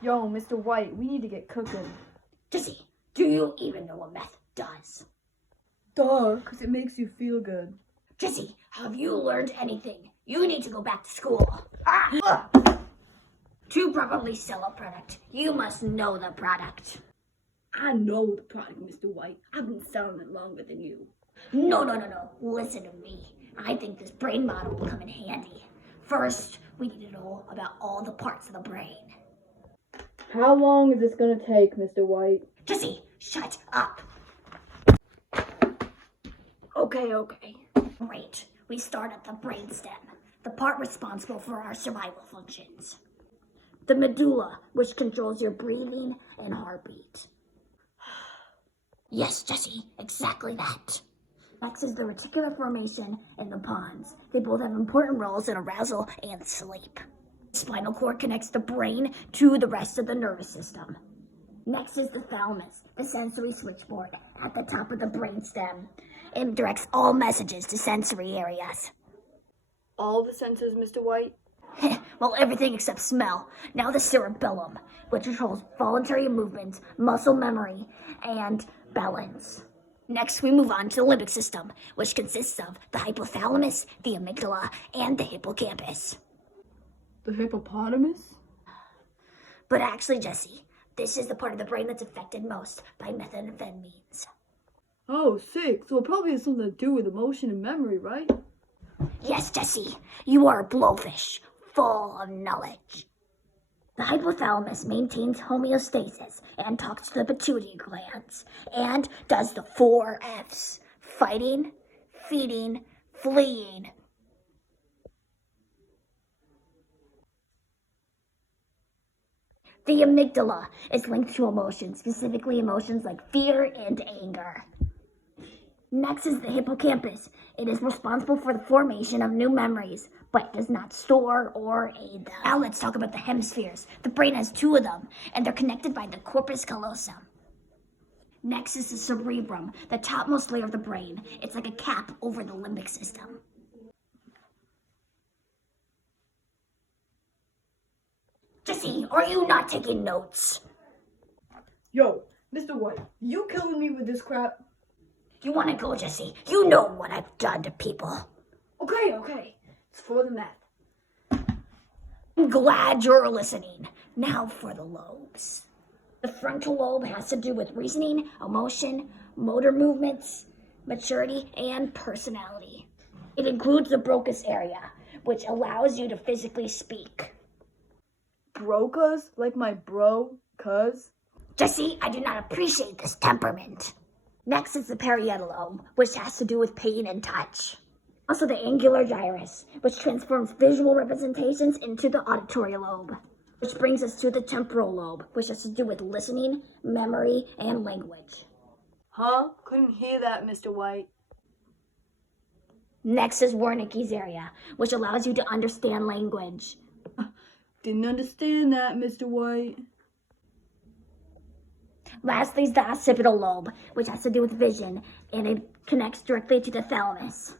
Yo, Mr. White, we need to get cooking. Izzy, do you even know what meth does? Duh, because it makes you feel good. Izzy, have you learned anything? You need to go back to school. To properly sell a product, you must know the product. I know the product, Mr. White. I've been selling it longer than you. No. Listen to me. I think this brain model will come in handy. First, we need to know about all the parts of the brain. How long is this gonna take, Mr. White? Izzy, shut up. Okay. Great. We start at the brainstem, the part responsible for our survival functions. The medulla, which controls your breathing and heartbeat. Yes, Jesse, exactly that. Next is the reticular formation and the pons. They both have important roles in arousal and sleep. The spinal cord connects the brain to the rest of the nervous system. Next is the thalamus, the sensory switchboard at the top of the brainstem. It directs all messages to sensory areas. All the senses, Mr. White? Well, everything except smell. Now the cerebellum, which controls voluntary movements, muscle memory, and balance. Next, we move on to the limbic system, which consists of the hypothalamus, the amygdala, and the hippocampus. The hippopotamus? But actually, Jesse, this is the part of the brain that's affected most by methamphetamines. Oh, sick. So it probably has something to do with emotion and memory, right? Yes, Jesse, you are a blowfish, full of knowledge. The hypothalamus maintains homeostasis and talks to the pituitary glands and does the 4 F's: fighting, feeding, fleeing. The amygdala is linked to emotions, specifically emotions like fear and anger. Next is the hippocampus. It is responsible for the formation of new memories, but does not store or aid them. Now let's talk about the hemispheres. The brain has 2 of them, and they're connected by the corpus callosum. Next is the cerebrum, the topmost layer of the brain. It's like a cap over the limbic system. Jesse, are you not taking notes? Yo, Mr. White, you killing me with this crap? You want to go, Jesse? You know what I've done to people. Okay. It's for the meth. I'm glad you're listening. Now for the lobes. The frontal lobe has to do with reasoning, emotion, motor movements, maturity, and personality. It includes the Broca's area, which allows you to physically speak. Brocas? Like my bro, cuz? Jesse, I do not appreciate this temperament. Next is the parietal lobe, which has to do with pain and touch. Also the angular gyrus, which transforms visual representations into the auditory lobe. Which brings us to the temporal lobe, which has to do with listening, memory, and language. Huh? Couldn't hear that, Mr. White. Next is Wernicke's area, which allows you to understand language. Didn't understand that, Mr. White. Lastly is the occipital lobe, which has to do with vision, and it connects directly to the thalamus.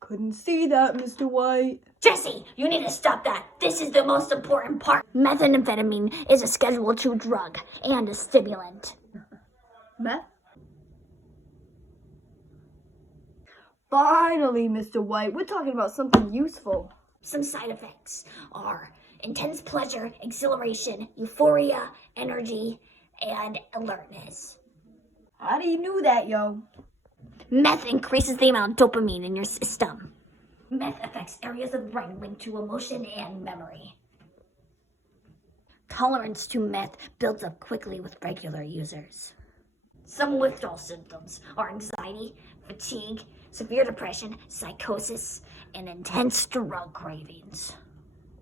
Couldn't see that, Mr. White. Jesse, you need to stop that. This is the most important part. Methamphetamine is a Schedule II drug and a stimulant. Meth? Finally, Mr. White, we're talking about something useful. Some side effects are intense pleasure, exhilaration, euphoria, energy, and alertness. How do you know that, yo? Meth increases the amount of dopamine in your system. Meth affects areas of the brain linked to emotion and memory. Tolerance to meth builds up quickly with regular users. Some withdrawal symptoms are anxiety, fatigue, severe depression, psychosis, and intense drug cravings.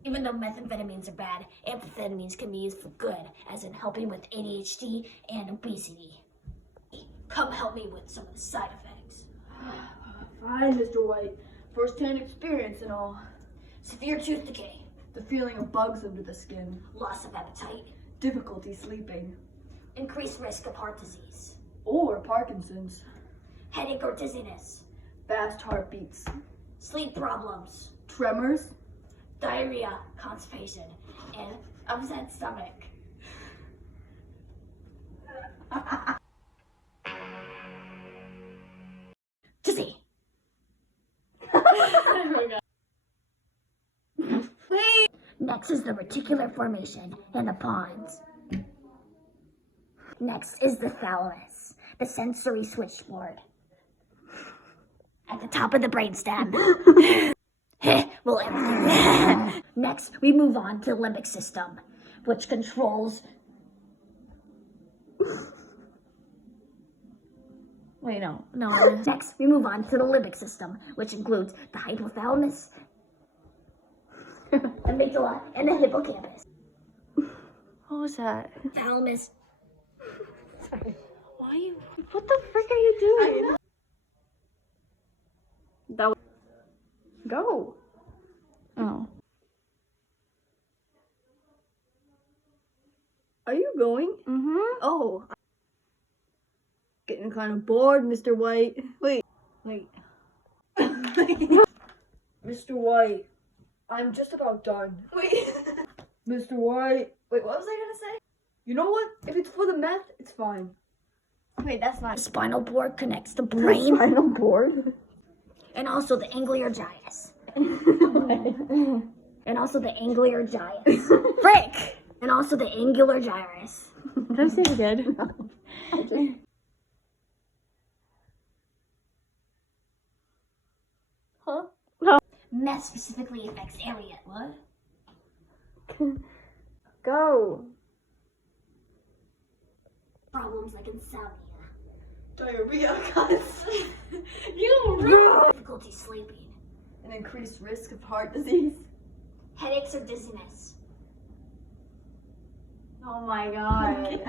Even though methamphetamines are bad, amphetamines can be used for good, as in helping with ADHD and obesity. Come help me with some of the side effects. Fine, Mr. White. First-hand experience and all. Severe tooth decay, The feeling of bugs under the skin. loss of appetite, Difficulty sleeping. increased risk of heart disease, Or Parkinson's. headache or dizziness, Fast heartbeats. sleep problems, Tremors. diarrhea, constipation, and upset stomach. Izzy. Wait. Next is the reticular formation and the pons. Next is the thalamus, the sensory switchboard. At the top of the brainstem. Well, everything. Next, we move on to the limbic system, which controls. Wait, no. Next, we move on to the limbic system, which includes the hypothalamus, amygdala, and the hippocampus. What was that? Thalamus. Why you? What the frick are you doing? That was... Go. Oh. Are you going? Mm-hmm. Oh. Getting kind of bored, Mr. White. Wait. Mr. White, I'm just about done. Wait. Mr. White. Wait, what was I gonna say? You know what? If it's for the meth, it's fine. Wait, that's The not spinal cord connects the brain spinal board. and also the anglia gyrus. And also the anglia gyrus. Frick! And also the angular gyrus. Did I say it again? Huh? Meth specifically affects area. What? Go. Problems like insomnia. Diarrhea, guys. Difficulty sleeping. An increased risk of heart disease. Headaches or dizziness. Oh my god.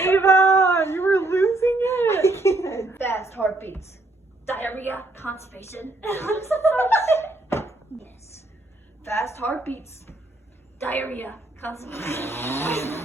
Ava, you were losing it. Fast heartbeats. Diarrhea, constipation. Yes. Fast heartbeats. Diarrhea, constipation.